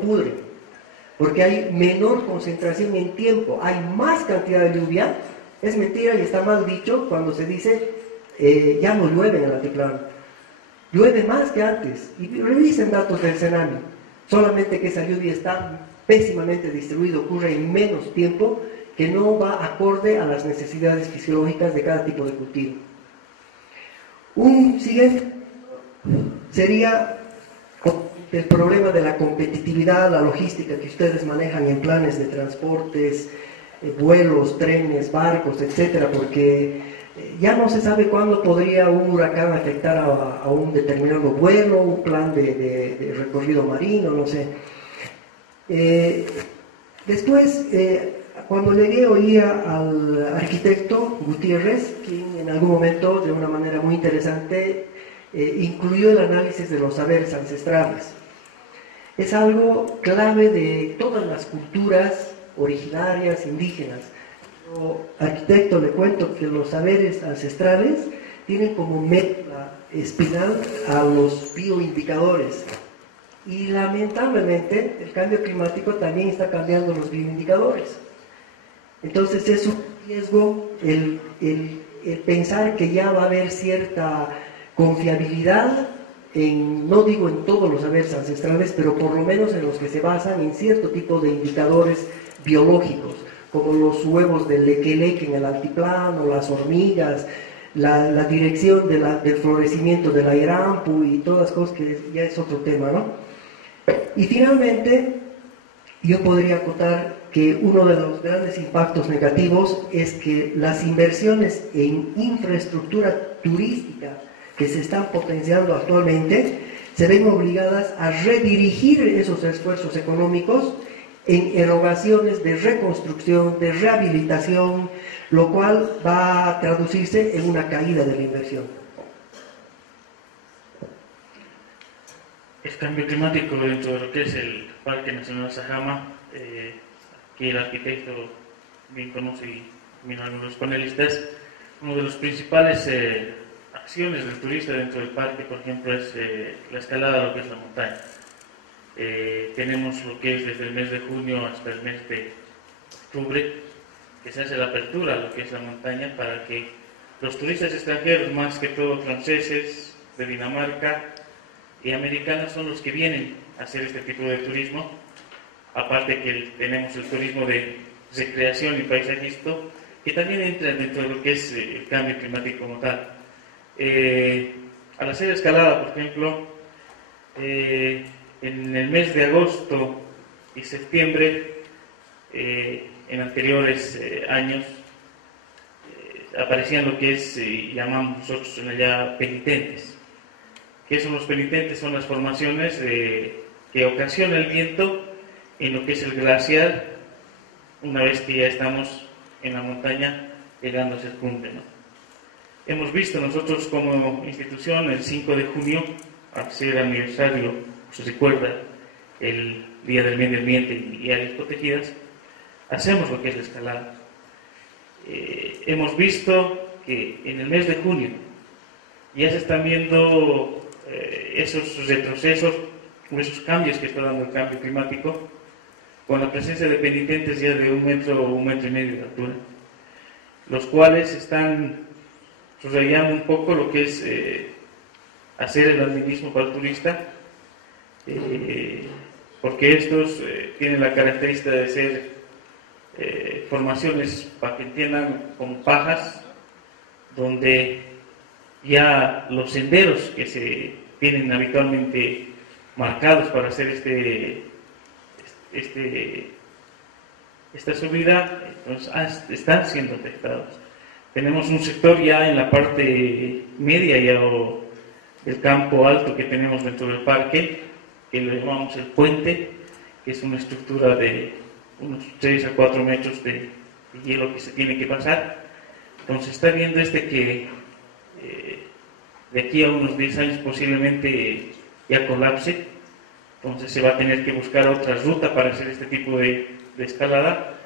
pudren, porque hay menor concentración en tiempo, hay más cantidad de lluvia. Es mentira y está mal dicho cuando se dice ya no llueve en el altiplano. Llueve más que antes, y revisen datos del Senami, solamente que esa lluvia está pésimamente distribuida, ocurre en menos tiempo, que no va acorde a las necesidades fisiológicas de cada tipo de cultivo. Un siguiente sería el problema de la competitividad, la logística que ustedes manejan en planes de transportes, vuelos, trenes, barcos, etcétera, porque ya no se sabe cuándo podría un huracán afectar a un determinado vuelo, un plan de recorrido marino, no sé. Después, cuando llegué, oía al arquitecto Gutiérrez, quien en algún momento, de una manera muy interesante, incluyó el análisis de los saberes ancestrales. Es algo clave de todas las culturas originarias, indígenas. Como arquitecto le cuento que los saberes ancestrales tienen como médula espinal a los bioindicadores. Y lamentablemente el cambio climático también está cambiando los bioindicadores. Entonces es un riesgo el pensar que ya va a haber cierta confiabilidad no digo en todos los saberes ancestrales, pero por lo menos en los que se basan en cierto tipo de indicadores biológicos, como los huevos del lequeleque en el altiplano, las hormigas, la dirección del florecimiento de la irampu y todas las cosas que ya es otro tema, ¿no? Y finalmente, yo podría acotar que uno de los grandes impactos negativos es que las inversiones en infraestructura turística que se están potenciando actualmente, se ven obligadas a redirigir esos esfuerzos económicos en erogaciones de reconstrucción, de rehabilitación, lo cual va a traducirse en una caída de la inversión. El cambio climático dentro de lo que es el Parque Nacional Sajama, que el arquitecto bien conoce y también algunos panelistas, uno de los principales acciones del turista dentro del parque, por ejemplo, es la escalada a lo que es la montaña. Tenemos lo que es desde el mes de junio hasta el mes de octubre, que se hace la apertura a lo que es la montaña para que los turistas extranjeros, más que todo franceses, de Dinamarca y americanos, son los que vienen a hacer este tipo de turismo. Aparte que tenemos el turismo de recreación y paisajista, que también entra dentro de lo que es el cambio climático como tal. Al hacer escalada, por ejemplo, en el mes de agosto y septiembre, en anteriores años, aparecían lo que es, llamamos nosotros allá, penitentes. ¿Qué son los penitentes? Son las formaciones que ocasiona el viento en lo que es el glaciar, una vez que ya estamos en la montaña llegando a ese punto, ¿no? Hemos visto nosotros como institución el 5 de junio, al ser aniversario, se recuerda el Día del Medio Ambiente y Áreas Protegidas, hacemos lo que es la escalada. Hemos visto que en el mes de junio ya se están viendo esos retrocesos, esos cambios que está dando el cambio climático, con la presencia de penitentes ya de 1 metro o 1,5 metros de altura, los cuales están subrayando un poco lo que es hacer el alpinismo para el turista, porque estos tienen la característica de ser formaciones, para que entiendan, con pajas, donde ya los senderos que se tienen habitualmente marcados para hacer esta subida, entonces están siendo afectados. Tenemos un sector ya en la parte media ya del campo alto que tenemos dentro del parque, que lo llamamos el puente, que es una estructura de unos 3 a 4 metros de hielo que se tiene que pasar. Entonces está viendo que de aquí a unos 10 años posiblemente ya colapse, entonces se va a tener que buscar otra ruta para hacer este tipo de escalada.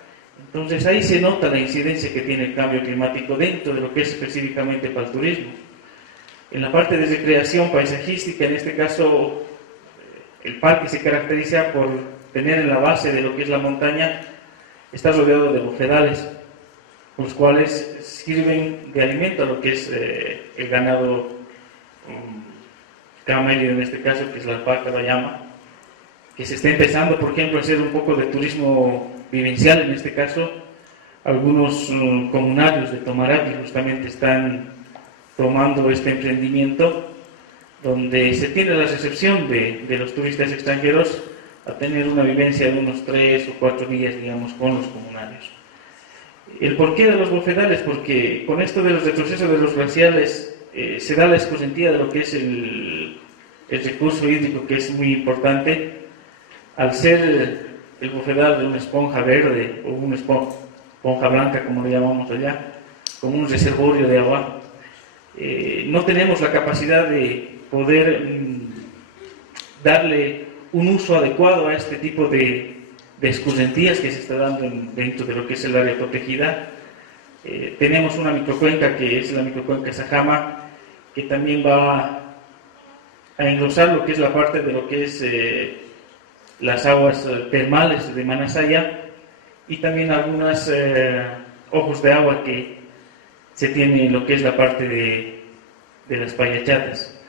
Entonces ahí se nota la incidencia que tiene el cambio climático dentro de lo que es específicamente para el turismo. En la parte de recreación paisajística, en este caso el parque se caracteriza por tener en la base de lo que es la montaña, está rodeado de bofedales, los cuales sirven de alimento a lo que es el ganado camello en este caso, que es la alpaca, la llama, que se está empezando, por ejemplo, a hacer un poco de turismo vivencial en este caso. Algunos comunarios de Tomaraki justamente están tomando este emprendimiento, donde se tiene la recepción de los turistas extranjeros a tener una vivencia de unos 3 o 4 días, digamos, con los comunarios. ¿El porqué de los bofedales? Porque con esto de los retrocesos de los glaciales se da la escurrentía de lo que es el recurso hídrico, que es muy importante. Al ser el bofedal de una esponja verde o una esponja blanca, como le llamamos allá, como un reservorio de agua, no tenemos la capacidad de poder darle un uso adecuado a este tipo de escurrentías que se está dando dentro de lo que es el área protegida. Tenemos una microcuenca que es la microcuenca Sajama, que también va a englosar lo que es la parte de lo que es las aguas termales de Manasaya, y también algunos ojos de agua que se tiene en lo que es la parte de las Payachatas.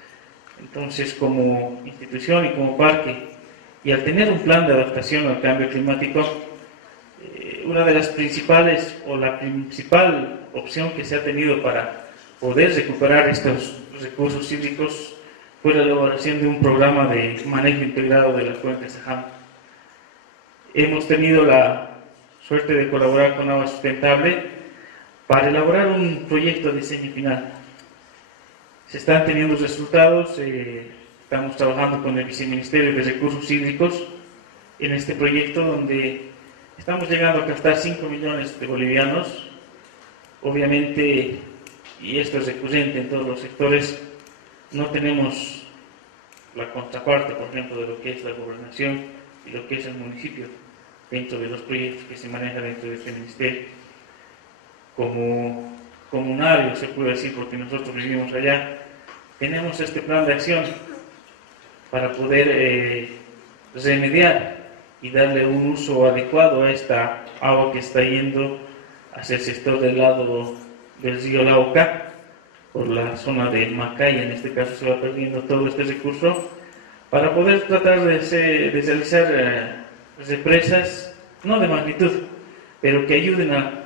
Entonces, como institución y como parque, y al tener un plan de adaptación al cambio climático, una de las principales o la principal opción que se ha tenido para poder recuperar estos recursos hídricos fue la elaboración de un programa de manejo integrado de la cuenca Sajama. Hemos tenido la suerte de colaborar con Agua Sustentable para elaborar un proyecto de diseño final. Se están teniendo resultados, estamos trabajando con el Viceministerio de Recursos Hídricos en este proyecto, donde estamos llegando a captar 5 millones de bolivianos. Obviamente, y esto es recurrente en todos los sectores, no tenemos la contraparte, por ejemplo, de lo que es la gobernación y lo que es el municipio dentro de los proyectos que se manejan dentro de este ministerio. Como comunario, se puede decir, porque nosotros vivimos allá, tenemos este plan de acción para poder remediar y darle un uso adecuado a esta agua que está yendo hacia el sector del lado del río Lauca, por la zona de Macaya. En este caso se va perdiendo todo este recurso, para poder tratar de realizar represas, no de magnitud, pero que ayuden a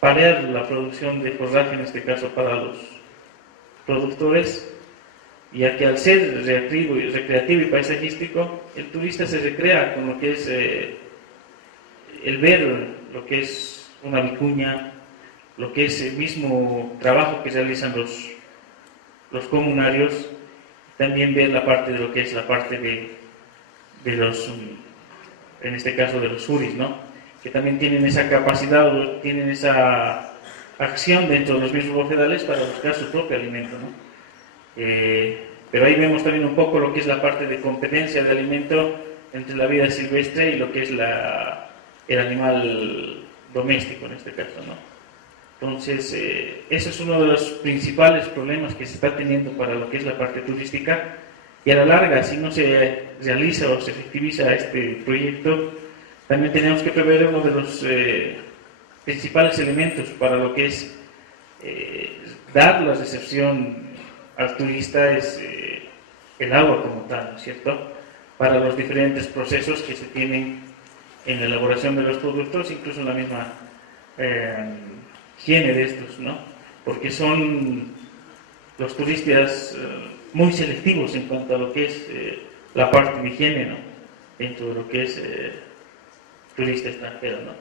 paliar la producción de forraje, en este caso para los productores, ya que al ser recreativo y paisajístico, el turista se recrea con lo que es el ver lo que es una vicuña, lo que es el mismo trabajo que realizan los comunarios, también ver la parte de lo que es la parte de los, en este caso de los suris, ¿no?, que también tienen esa capacidad o tienen esa acción dentro de los mismos bofedales para buscar su propio alimento, ¿no? Pero ahí vemos también un poco lo que es la parte de competencia de alimento entre la vida silvestre y lo que es el animal doméstico en este caso, ¿no? Entonces, eso es uno de los principales problemas que se está teniendo para lo que es la parte turística, y a la larga, si no se realiza o se efectiviza este proyecto, también tenemos que prever uno de los principales elementos para lo que es dar la recepción al turista, es el agua como tal, ¿no es cierto?, para los diferentes procesos que se tienen en la elaboración de los productos, incluso en la misma higiene de estos, ¿no?, porque son los turistas muy selectivos en cuanto a lo que es la parte de higiene, ¿no?, dentro de lo que es turista extranjero, ¿no?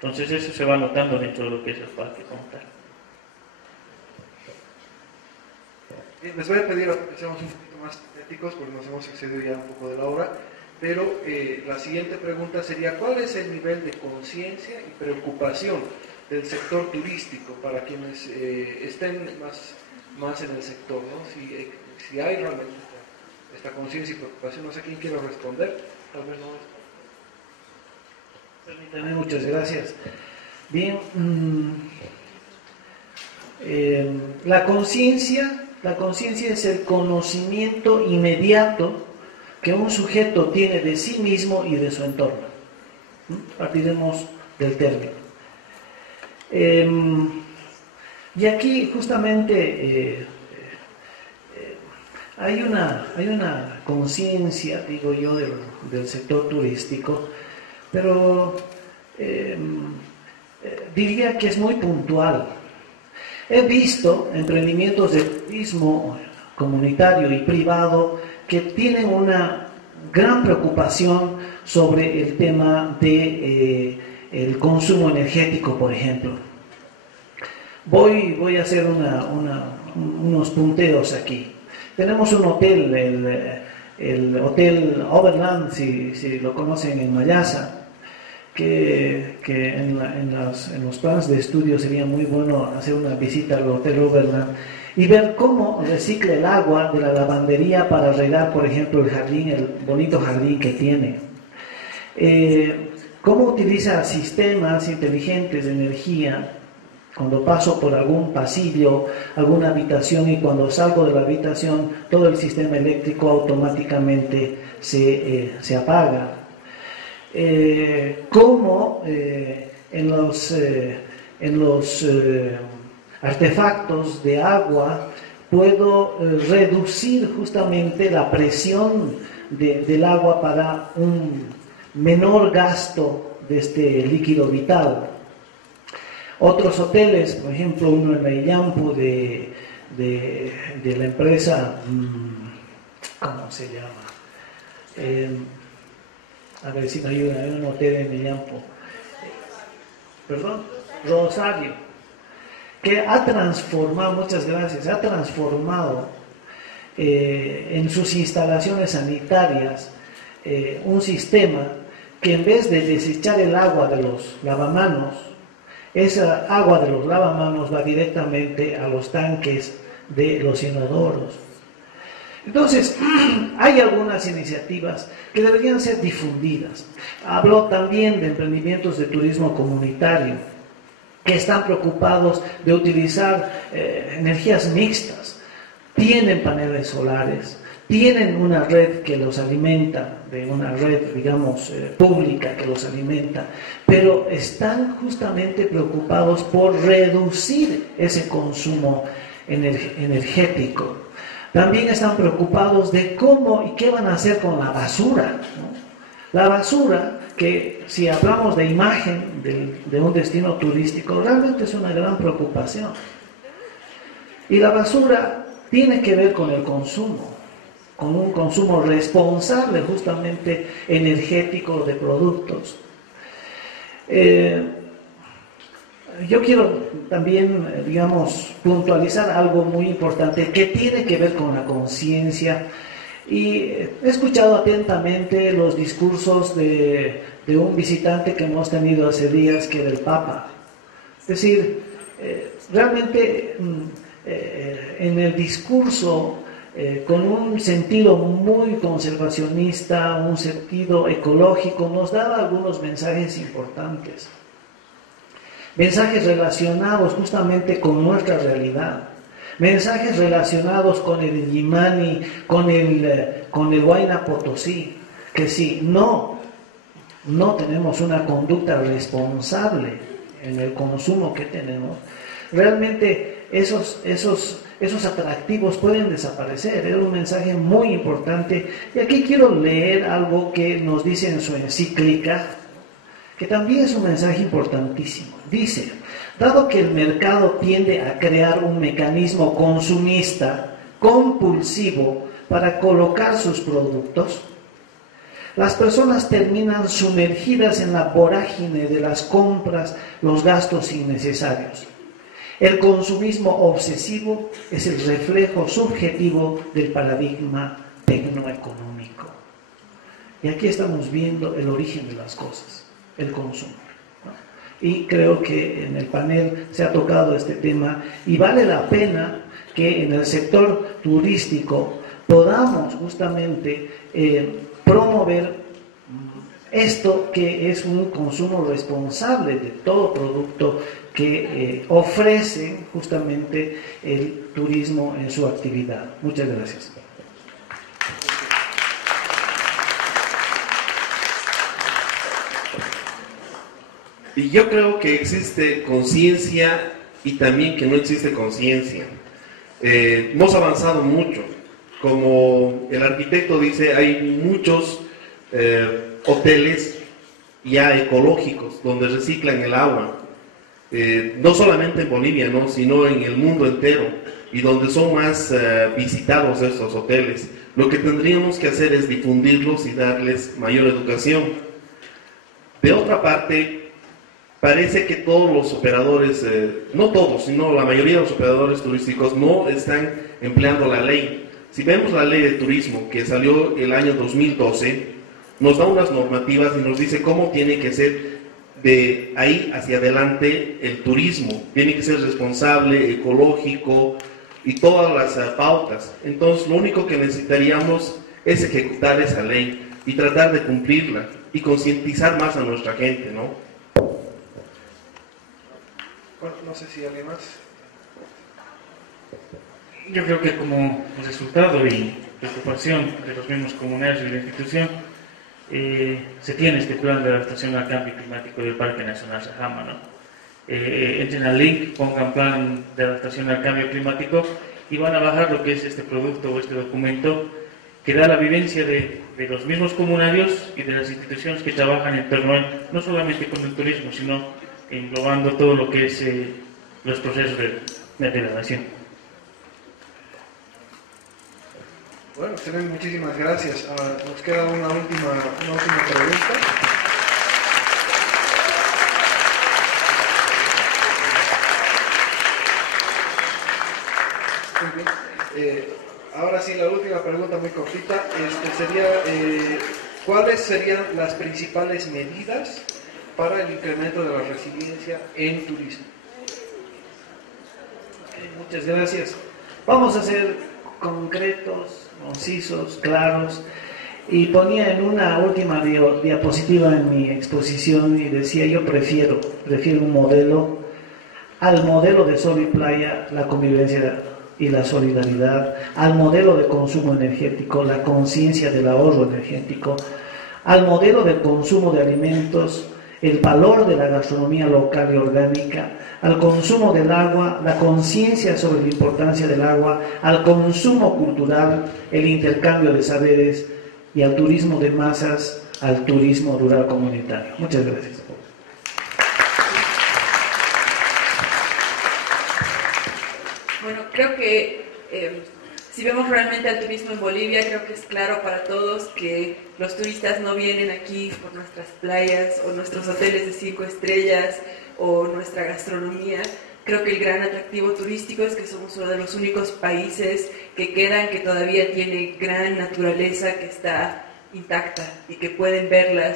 Entonces eso se va notando dentro de lo que es el parque como tal. Les voy a pedir que seamos un poquito más sintéticos porque nos hemos excedido ya un poco de la hora, pero la siguiente pregunta sería: ¿cuál es el nivel de conciencia y preocupación del sector turístico para quienes estén más en el sector, ¿no? Si hay realmente esta conciencia y preocupación. No sé quién quiere responder, tal vez no es. Permítame, muchas gracias. Bien, la conciencia La conciencia es el conocimiento inmediato que un sujeto tiene de sí mismo y de su entorno. Partiremos del término. Y aquí justamente hay una conciencia, digo yo, del sector turístico, pero diría que es muy puntual. He visto emprendimientos de turismo comunitario y privado que tienen una gran preocupación sobre el tema de el consumo energético, por ejemplo. Voy a hacer unos punteos aquí. Tenemos un hotel, el Hotel Overland, si lo conocen, en Mayasa, que en los planes de estudio sería muy bueno hacer una visita al Hotel Overland y ver cómo recicla el agua de la lavandería para regar, por ejemplo, el jardín, el bonito jardín que tiene. Cómo utiliza sistemas inteligentes de energía cuando paso por algún pasillo, alguna habitación, y cuando salgo de la habitación, todo el sistema eléctrico automáticamente se apaga. Cómo en los artefactos de agua puedo reducir justamente la presión del agua para un menor gasto de este líquido vital. Otros hoteles, por ejemplo, uno en Meillampu de la empresa, ¿cómo se llama? A ver si me ayuda, hay un hotel en Meillampu, perdón, Rosario, que ha transformado, muchas gracias, ha transformado en sus instalaciones sanitarias un sistema que, en vez de desechar el agua de los lavamanos, esa agua de los lavamanos va directamente a los tanques de los inodoros. Entonces, hay algunas iniciativas que deberían ser difundidas. Hablo también de emprendimientos de turismo comunitario que están preocupados de utilizar energías mixtas. Tienen paneles solares, tienen una red que los alimenta, de una red, digamos, pública que los alimenta, pero están justamente preocupados por reducir ese consumo energético. También están preocupados de cómo y qué van a hacer con la basura, ¿no? La basura, que si hablamos de imagen de un destino turístico, realmente es una gran preocupación. Y la basura tiene que ver con el consumo, con un consumo responsable justamente energético de productos. Yo quiero también, digamos, puntualizar algo muy importante que tiene que ver con la conciencia. Y he escuchado atentamente los discursos de un visitante que hemos tenido hace días, que era el Papa. Es decir, realmente en el discurso, con un sentido muy conservacionista, un sentido ecológico, nos daba algunos mensajes importantes. Mensajes relacionados justamente con nuestra realidad. Mensajes relacionados con el Illimani, con el Huayna Potosí, que si no tenemos una conducta responsable en el consumo que tenemos, realmente esos atractivos pueden desaparecer. Era un mensaje muy importante. Y aquí quiero leer algo que nos dice en su encíclica, que también es un mensaje importantísimo. Dice: dado que el mercado tiende a crear un mecanismo consumista compulsivo para colocar sus productos, las personas terminan sumergidas en la vorágine de las compras, los gastos innecesarios. El consumismo obsesivo es el reflejo subjetivo del paradigma tecnoeconómico. Y aquí estamos viendo el origen de las cosas, el consumo, ¿no? Y creo que en el panel se ha tocado este tema, y vale la pena que en el sector turístico podamos justamente promover esto, que es un consumo responsable de todo producto que ofrecen justamente el turismo en su actividad. Muchas gracias. Y yo creo que existe conciencia y también que no existe conciencia. Hemos avanzado mucho. Como el arquitecto dice, hay muchos hoteles ya ecológicos donde reciclan el agua. No solamente en Bolivia, ¿no?, sino en el mundo entero, y donde son más visitados estos hoteles. Lo que tendríamos que hacer es difundirlos y darles mayor educación. De otra parte, parece que todos los operadores, no todos, sino la mayoría de los operadores turísticos no están empleando la ley. Si vemos la ley de turismo que salió el año 2012, nos da unas normativas y nos dice cómo tiene que ser de ahí hacia adelante el turismo. Tiene que ser responsable, ecológico y todas las pautas. Entonces, lo único que necesitaríamos es ejecutar esa ley y tratar de cumplirla y concientizar más a nuestra gente, ¿no? Bueno, no sé si alguien más. Yo creo que como resultado y preocupación de los mismos comunarios y de la institución, se tiene este plan de adaptación al cambio climático del Parque Nacional Sajama, ¿no? Entren al link, pongan plan de adaptación al cambio climático y van a bajar lo que es este producto o este documento que da la vivencia de los mismos comunarios y de las instituciones que trabajan en torno a él, no solamente con el turismo, sino englobando todo lo que es los procesos de degradación. Bueno, excelente, muchísimas gracias. Nos queda una última pregunta. Muy bien. Ahora sí, la última pregunta muy cortita sería, ¿cuáles serían las principales medidas para el incremento de la resiliencia en turismo? Muchas gracias. Vamos a ser concretos, concisos, claros. Y ponía en una última diapositiva en mi exposición y decía, yo prefiero un modelo, al modelo de sol y playa, la convivencia y la solidaridad, al modelo de consumo energético, la conciencia del ahorro energético, al modelo del consumo de alimentos, el valor de la gastronomía local y orgánica, al consumo del agua, la conciencia sobre la importancia del agua, al consumo cultural, el intercambio de saberes y al turismo de masas, al turismo rural comunitario. Muchas gracias. Bueno, creo que si vemos realmente al turismo en Bolivia, creo que es claro para todos que los turistas no vienen aquí por nuestras playas o nuestros hoteles de 5 estrellas o nuestra gastronomía. Creo que el gran atractivo turístico es que somos uno de los únicos países que quedan, que todavía tiene gran naturaleza que está intacta y que pueden verla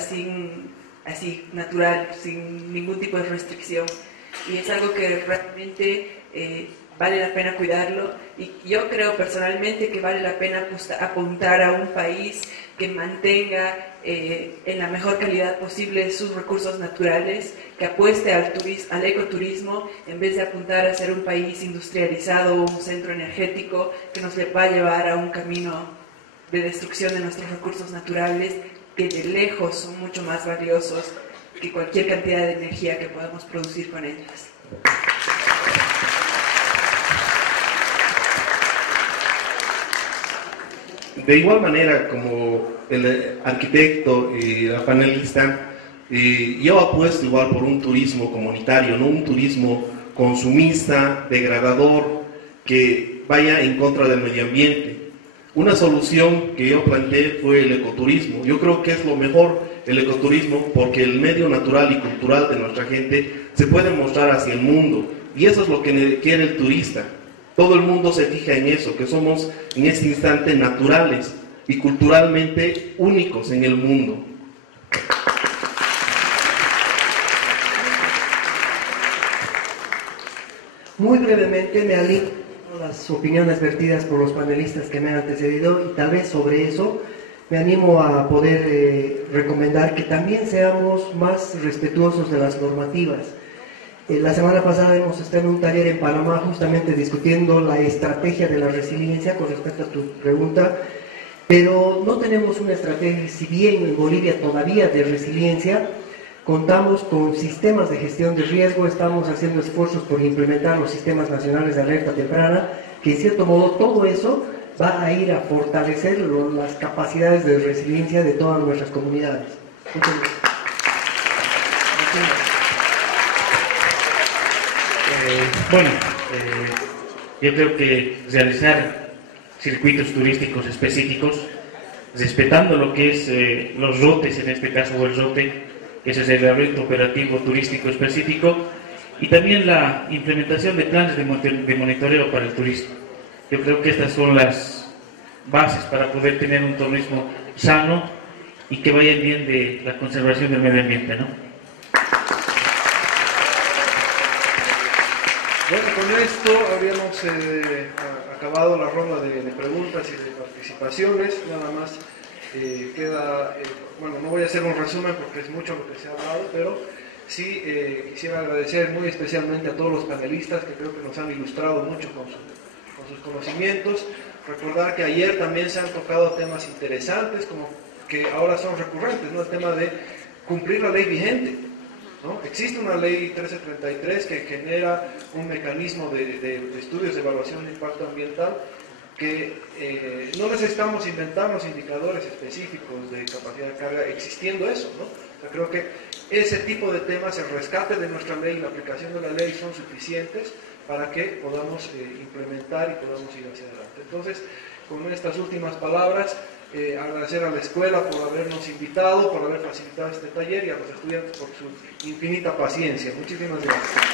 así natural, sin ningún tipo de restricción. Y es algo que realmente vale la pena cuidarlo, y yo creo personalmente que vale la pena apuntar a un país que mantenga en la mejor calidad posible sus recursos naturales, que apueste al ecoturismo en vez de apuntar a ser un país industrializado o un centro energético que nos va a llevar a un camino de destrucción de nuestros recursos naturales, que de lejos son mucho más valiosos que cualquier cantidad de energía que podamos producir con ellas. De igual manera, como el arquitecto y la panelista, yo apuesto igual por un turismo comunitario, no un turismo consumista, degradador, que vaya en contra del medio ambiente. Una solución que yo planteé fue el ecoturismo. Yo creo que es lo mejor el ecoturismo porque el medio natural y cultural de nuestra gente se puede mostrar hacia el mundo, y eso es lo que quiere el turista. Todo el mundo se fija en eso, que somos en este instante naturales y culturalmente únicos en el mundo. Muy brevemente me alineo a las opiniones vertidas por los panelistas que me han antecedido, y tal vez sobre eso me animo a poder recomendar que también seamos más respetuosos de las normativas. La semana pasada hemos estado en un taller en Panamá justamente discutiendo la estrategia de la resiliencia con respecto a tu pregunta, pero no tenemos una estrategia, si bien en Bolivia todavía de resiliencia, contamos con sistemas de gestión de riesgo, estamos haciendo esfuerzos por implementar los sistemas nacionales de alerta temprana, que en cierto modo todo eso va a ir a fortalecer las capacidades de resiliencia de todas nuestras comunidades. Muchas gracias. Bueno, yo creo que realizar circuitos turísticos específicos, respetando lo que es los ROTES, en este caso, o el ROTE, que ese es el Reglamento Operativo Turístico Específico, y también la implementación de planes de monitoreo para el turismo. Yo creo que estas son las bases para poder tener un turismo sano y que vaya bien de la conservación del medio ambiente, ¿no? Bueno, con esto habríamos acabado la ronda de preguntas y de participaciones. Nada más queda, bueno, no voy a hacer un resumen porque es mucho lo que se ha hablado, pero sí quisiera agradecer muy especialmente a todos los panelistas que creo que nos han ilustrado mucho con sus conocimientos. Recordar que ayer también se han tocado temas interesantes, como que ahora son recurrentes, ¿no? El tema de cumplir la ley vigente, ¿no? Existe una ley 1333 que genera un mecanismo de estudios de evaluación de impacto ambiental que no necesitamos inventarnos indicadores específicos de capacidad de carga, existiendo eso, ¿no? O sea, creo que ese tipo de temas, el rescate de nuestra ley y la aplicación de la ley son suficientes para que podamos implementar y podamos ir hacia adelante. Entonces, con estas últimas palabras, agradecer a la escuela por habernos invitado, por haber facilitado este taller y a los estudiantes por su infinita paciencia. Muchísimas gracias.